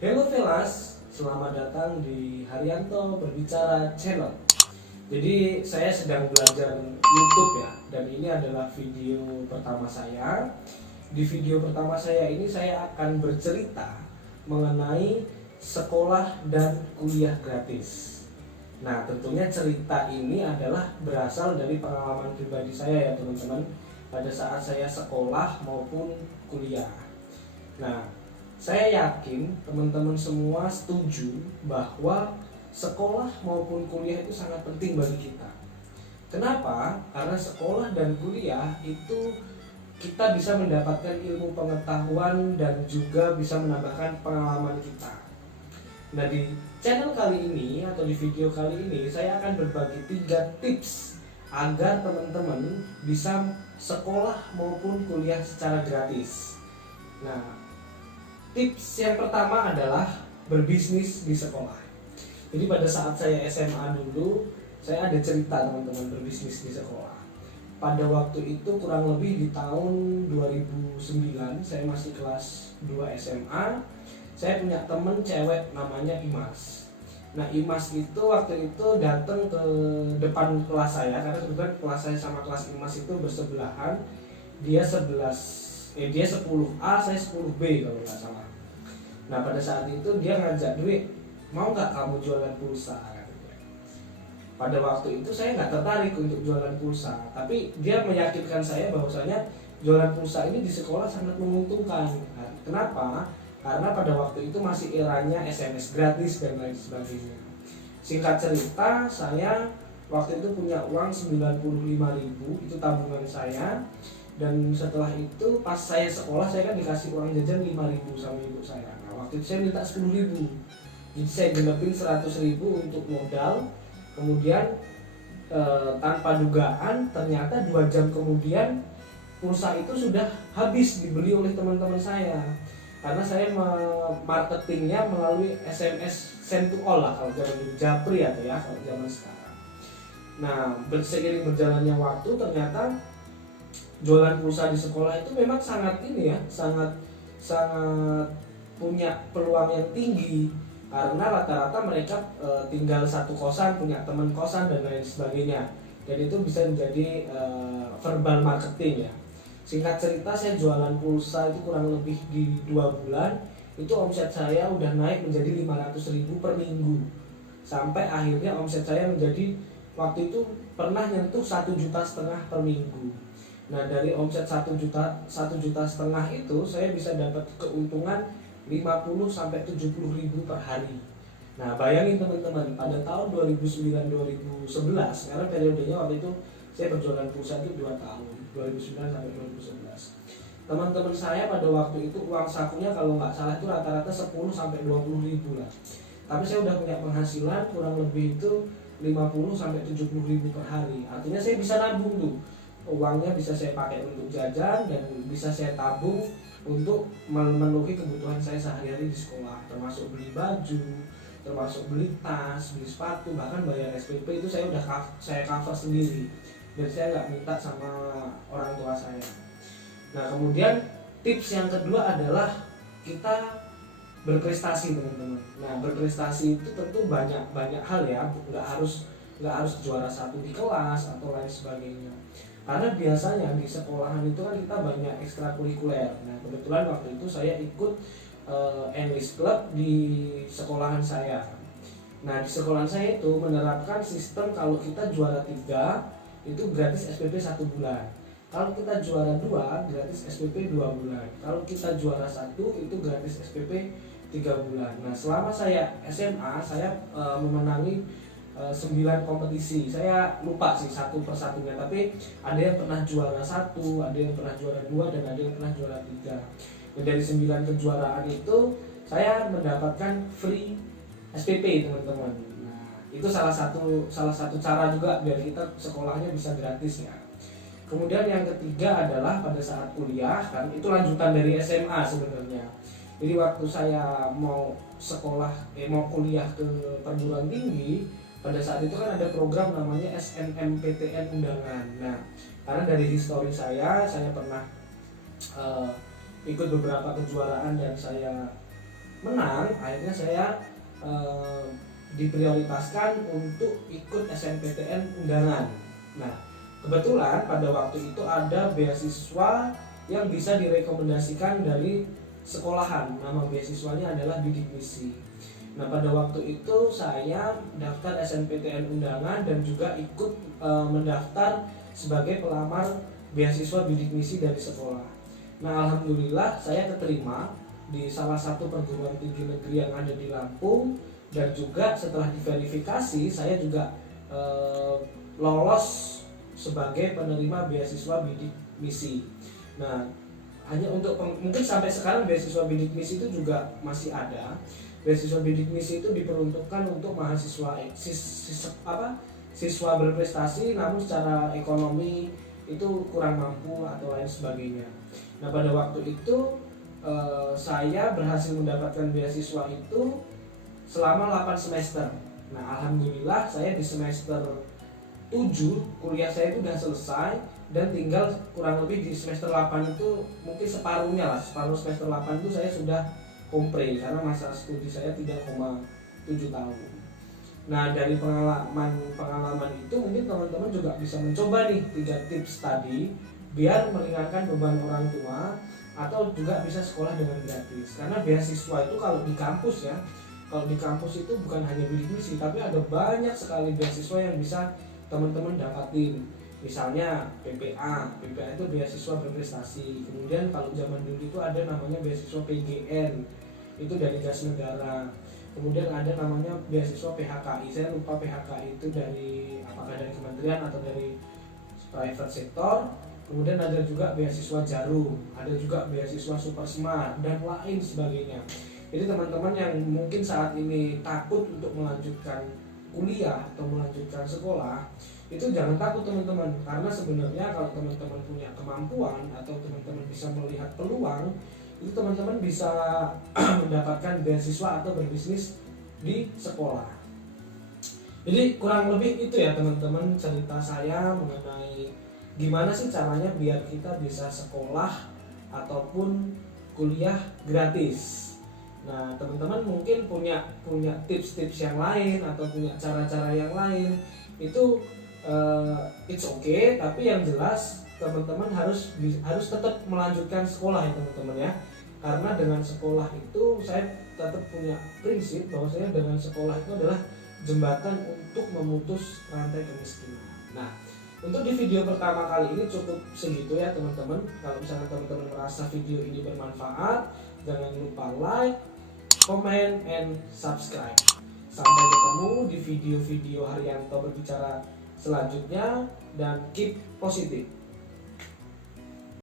Hello Velas, selamat datang di Haryanto Berbicara Channel. Jadi saya sedang belajar YouTube ya, dan ini adalah video pertama saya. Di video pertama saya ini saya akan bercerita mengenai sekolah dan kuliah gratis. Nah, tentunya cerita ini adalah berasal dari pengalaman pribadi saya ya teman-teman, pada saat saya sekolah maupun kuliah. Nah, saya yakin teman-teman semua setuju bahwa sekolah maupun kuliah itu sangat penting bagi kita. Kenapa? Karena sekolah dan kuliah itu kita bisa mendapatkan ilmu pengetahuan dan juga bisa menambahkan pengalaman kita. Nah, di channel kali ini atau di video kali ini saya akan berbagi 3 tips agar teman-teman bisa sekolah maupun kuliah secara gratis. Nah, tips yang pertama adalah berbisnis di sekolah. Jadi pada saat saya SMA dulu, saya ada cerita teman-teman berbisnis di sekolah. Pada waktu itu kurang lebih di tahun 2009, saya masih kelas 2 SMA. Saya punya temen cewek namanya Imas. Nah, Imas itu waktu itu datang ke depan kelas saya, karena kebetulan kelas saya sama kelas Imas itu bersebelahan. Dia 10A, saya 10B kalau nggak salah. Nah, pada saat itu dia ngajak duit, mau nggak kamu jualan pulsa? Pada waktu itu saya nggak tertarik untuk jualan pulsa, tapi dia meyakinkan saya bahwasanya jualan pulsa ini di sekolah sangat menguntungkan. Nah, kenapa? Karena pada waktu itu masih eranya SMS gratis dan lain sebagainya. Singkat cerita, saya waktu itu punya uang 95.000, itu tabungan saya. Dan setelah itu pas saya sekolah, saya kan dikasih uang jajan 5.000 sama ibu saya. Nah, waktu itu saya minta 10.000. Jadi saya genepin 100.000 untuk modal. Kemudian tanpa dugaan ternyata 2 jam kemudian pulsa itu sudah habis dibeli oleh teman-teman saya. Karena saya marketingnya melalui SMS send to all lah kalau zaman dulu, Japri atau ya kalau zaman sekarang. Nah, seiring berjalannya waktu ternyata jualan pulsa di sekolah itu memang sangat sangat punya peluang yang tinggi, karena rata-rata mereka tinggal satu kosan, punya teman kosan dan lain sebagainya, dan itu bisa menjadi verbal marketing ya. Singkat cerita, saya jualan pulsa itu kurang lebih di 2 bulan, itu omset saya udah naik menjadi 500.000 per minggu, sampai akhirnya omset saya menjadi waktu itu pernah nyentuh 1,5 juta per minggu. Nah, dari omset 1,5 juta itu saya bisa dapat keuntungan 50-70 ribu per hari. Nah, bayangin teman-teman, pada tahun 2009-2011, karena periodenya waktu itu saya berjualan pulsa itu 2 tahun, 2009 sampai 2011. Teman-teman saya pada waktu itu uang sakunya kalau nggak salah itu rata-rata 10-20 ribu lah. Tapi saya udah punya penghasilan kurang lebih itu 50-70 ribu per hari. Artinya saya bisa nabung tuh. Uangnya bisa saya pakai untuk jajan dan bisa saya tabung untuk memenuhi kebutuhan saya sehari-hari di sekolah, termasuk beli baju, termasuk beli tas, beli sepatu, bahkan bayar SPP itu saya udah saya cover sendiri, dan saya nggak minta sama orang tua saya. Nah, kemudian tips yang kedua adalah kita berprestasi teman-teman. Nah, berprestasi itu tentu banyak hal ya, nggak harus juara 1 di kelas atau lain sebagainya. Karena biasanya di sekolahan itu kan kita banyak ekstrakurikuler. Nah, kebetulan waktu itu saya ikut English Club di sekolahan saya. Nah, di sekolahan saya itu menerapkan sistem kalau kita juara 3 itu gratis SPP 1 bulan. Kalau kita juara 2 gratis SPP 2 bulan. Kalau kita juara 1 itu gratis SPP 3 bulan. Nah, selama saya SMA saya memenangi 9 kompetisi. Saya lupa sih satu persatunya, tapi ada yang pernah juara 1, ada yang pernah juara 2, dan ada yang pernah juara 3. Dan dari 9 kejuaraan itu saya mendapatkan free SPP teman-teman. Nah, itu salah satu cara juga biar kita sekolahnya bisa gratis ya. Kemudian yang ketiga adalah pada saat kuliah, kan itu lanjutan dari SMA sebenarnya. Jadi waktu saya mau kuliah ke perguruan tinggi, pada saat itu kan ada program namanya SNMPTN undangan. Nah, karena dari histori saya pernah ikut beberapa kejuaraan dan saya menang, akhirnya saya diprioritaskan untuk ikut SNPTN undangan. Nah, kebetulan pada waktu itu ada beasiswa yang bisa direkomendasikan dari sekolahan. Nama beasiswanya adalah Bidik Misi. Nah, pada waktu itu saya daftar SNPTN undangan dan juga ikut mendaftar sebagai pelamar beasiswa Bidik Misi dari sekolah. Nah, alhamdulillah saya keterima di salah satu perguruan tinggi negeri yang ada di Lampung, dan juga setelah diverifikasi saya juga lolos sebagai penerima beasiswa Bidik Misi. Nah, hanya untuk mungkin sampai sekarang beasiswa Bidik Misi itu juga masih ada. Beasiswa Bidik Misi itu diperuntukkan untuk mahasiswa siswa berprestasi namun secara ekonomi itu kurang mampu atau lain sebagainya. Nah, pada waktu itu saya berhasil mendapatkan beasiswa itu selama 8 semester. Nah, alhamdulillah saya di semester 7 kuliah saya itu sudah selesai, dan tinggal kurang lebih di semester 8 itu mungkin separuhnya lah, separuh semester 8 itu saya sudah kompre karena masa studi saya 3,7 tahun. Nah, dari pengalaman itu mungkin teman-teman juga bisa mencoba nih 3 tips tadi biar meringankan beban orang tua, atau juga bisa sekolah dengan gratis. Karena beasiswa itu kalau di kampus ya, kalau di kampus itu bukan hanya Bidik Misi, tapi ada banyak sekali beasiswa yang bisa teman-teman dapatin. Misalnya PPA itu beasiswa berprestasi. Kemudian kalau zaman dulu itu ada namanya beasiswa PGN, itu dari gas negara. Kemudian ada namanya beasiswa PHKI, saya lupa PHKI itu dari apakah dari kementerian atau dari private sector. Kemudian ada juga beasiswa Jarum, ada juga beasiswa Super Smart, dan lain sebagainya. Jadi teman-teman yang mungkin saat ini takut untuk melanjutkan kuliah atau melanjutkan sekolah, itu jangan takut teman-teman, karena sebenarnya kalau teman-teman punya kemampuan atau teman-teman bisa melihat peluang, itu teman-teman bisa mendapatkan beasiswa atau berbisnis di sekolah. Jadi kurang lebih itu ya teman-teman cerita saya mengenai gimana sih caranya biar kita bisa sekolah ataupun kuliah gratis. Nah, teman-teman mungkin punya tips-tips yang lain atau punya cara-cara yang lain, itu it's okay, tapi yang jelas teman-teman harus tetap melanjutkan sekolah ya teman-teman ya. Karena dengan sekolah itu saya tetap punya prinsip bahwa saya dengan sekolah itu adalah jembatan untuk memutus rantai kemiskinan. Nah, untuk di video pertama kali ini cukup segitu ya teman-teman. Kalau misalnya teman-teman merasa video ini bermanfaat, jangan lupa like, comment, and subscribe. Sampai ketemu di video-video Haryanto berbicara selanjutnya, dan keep positif.